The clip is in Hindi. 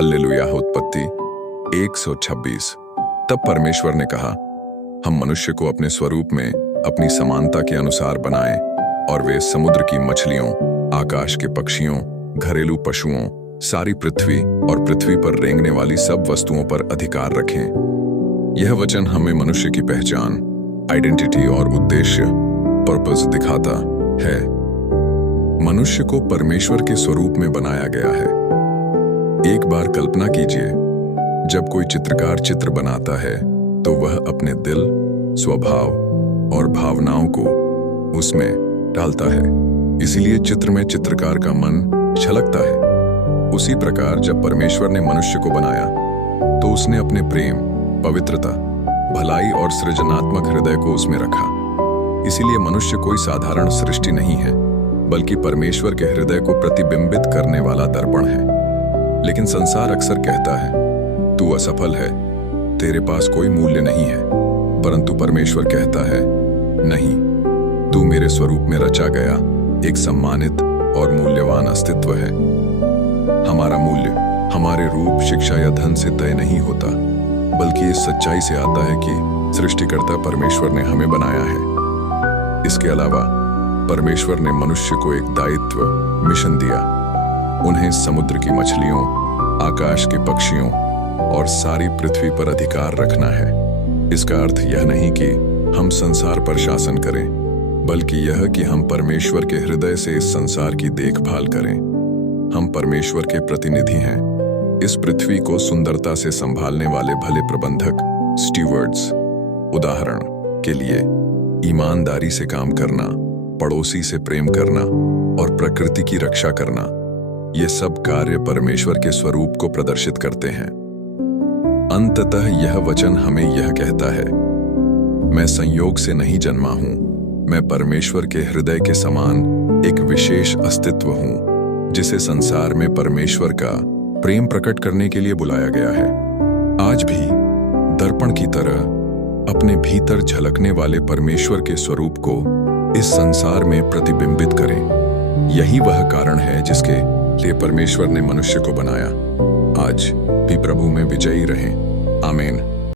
हल्लेलुया। उत्पत्ति 1:26। तब परमेश्वर ने कहा, हम मनुष्य को अपने स्वरूप में अपनी समानता के अनुसार बनाएं और वे समुद्र की मछलियों, आकाश के पक्षियों, घरेलू पशुओं, सारी पृथ्वी और पृथ्वी पर रेंगने वाली सब वस्तुओं पर अधिकार रखें। यह वचन हमें मनुष्य की पहचान, आइडेंटिटी और उद्देश्य, पर्पस दिखाता है। मनुष्य को परमेश्वर के स्वरूप में बनाया गया है। एक बार कल्पना कीजिए, जब कोई चित्रकार चित्र बनाता है तो वह अपने दिल, स्वभाव और भावनाओं को उसमें डालता है। इसीलिए चित्र में चित्रकार का मन छलकता है। उसी प्रकार जब परमेश्वर ने मनुष्य को बनाया तो उसने अपने प्रेम, पवित्रता, भलाई और सृजनात्मक हृदय को उसमें रखा। इसीलिए मनुष्य कोई साधारण सृष्टि नहीं है, बल्कि परमेश्वर के हृदय को प्रतिबिंबित करने वाला दर्पण है। लेकिन संसार अक्सर कहता है, तू असफल है, तेरे पास कोई मूल्य नहीं है। परंतु परमेश्वर कहता है, नहीं, तू मेरे स्वरूप में रचा गया एक सम्मानित और मूल्यवान अस्तित्व है। हमारा मूल्य हमारे रूप, शिक्षा या धन से तय नहीं होता, बल्कि इस सच्चाई से आता है कि सृष्टिकर्ता परमेश्वर ने हमें बनाया है। इसके अलावा परमेश्वर ने मनुष्य को एक दायित्व, मिशन दिया। उन्हें समुद्र की मछलियों, आकाश के पक्षियों और सारी पृथ्वी पर अधिकार रखना है। इसका अर्थ यह नहीं कि हम संसार पर शासन करें, बल्कि यह कि हम परमेश्वर के हृदय से इस संसार की देखभाल करें। हम परमेश्वर के प्रतिनिधि हैं, इस पृथ्वी को सुंदरता से संभालने वाले भले प्रबंधक, स्टीवर्ड्स। उदाहरण के लिए, ईमानदारी से काम करना, पड़ोसी से प्रेम करना और प्रकृति की रक्षा करना, ये सब कार्य परमेश्वर के स्वरूप को प्रदर्शित करते हैं। अंततः यह वचन हमें यह कहता है, मैं संयोग से नहीं जन्मा हूं, मैं परमेश्वर के हृदय के समान एक विशेष अस्तित्व हूं, जिसे संसार में परमेश्वर का प्रेम प्रकट करने के लिए बुलाया गया है। आज भी दर्पण की तरह अपने भीतर झलकने वाले परमेश्वर के स्वरूप को इस संसार में प्रतिबिंबित करें। यही वह कारण है जिसके लिए परमेश्वर ने मनुष्य को बनाया। आज भी प्रभु में विजयी रहें। आमीन।